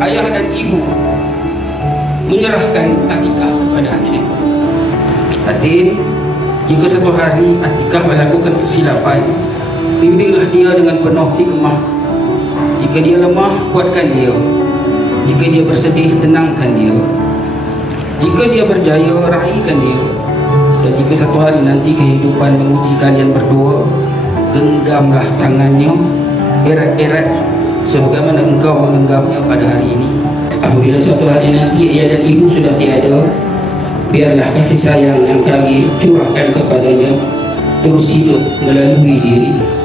ayah dan ibu menyerahkan Atikah kepada Hatim. Hatim, jika satu hari Atikah melakukan kesilapan, bimbinglah dia dengan penuh hikmah. Jika dia lemah, kuatkan dia. Jika dia bersedih, tenangkan dia. Jika dia berjaya, raihkan dia. Dan jika satu hari nanti kehidupan menguji kalian berdua, genggamlah tangannya erat-erat sebagaimana engkau menggenggamnya pada hari ini. Apabila suatu hari nanti ayah dan ibu sudah tiada, biarlah kasih sayang yang kami curahkan kepadanya terus hidup melalui diri.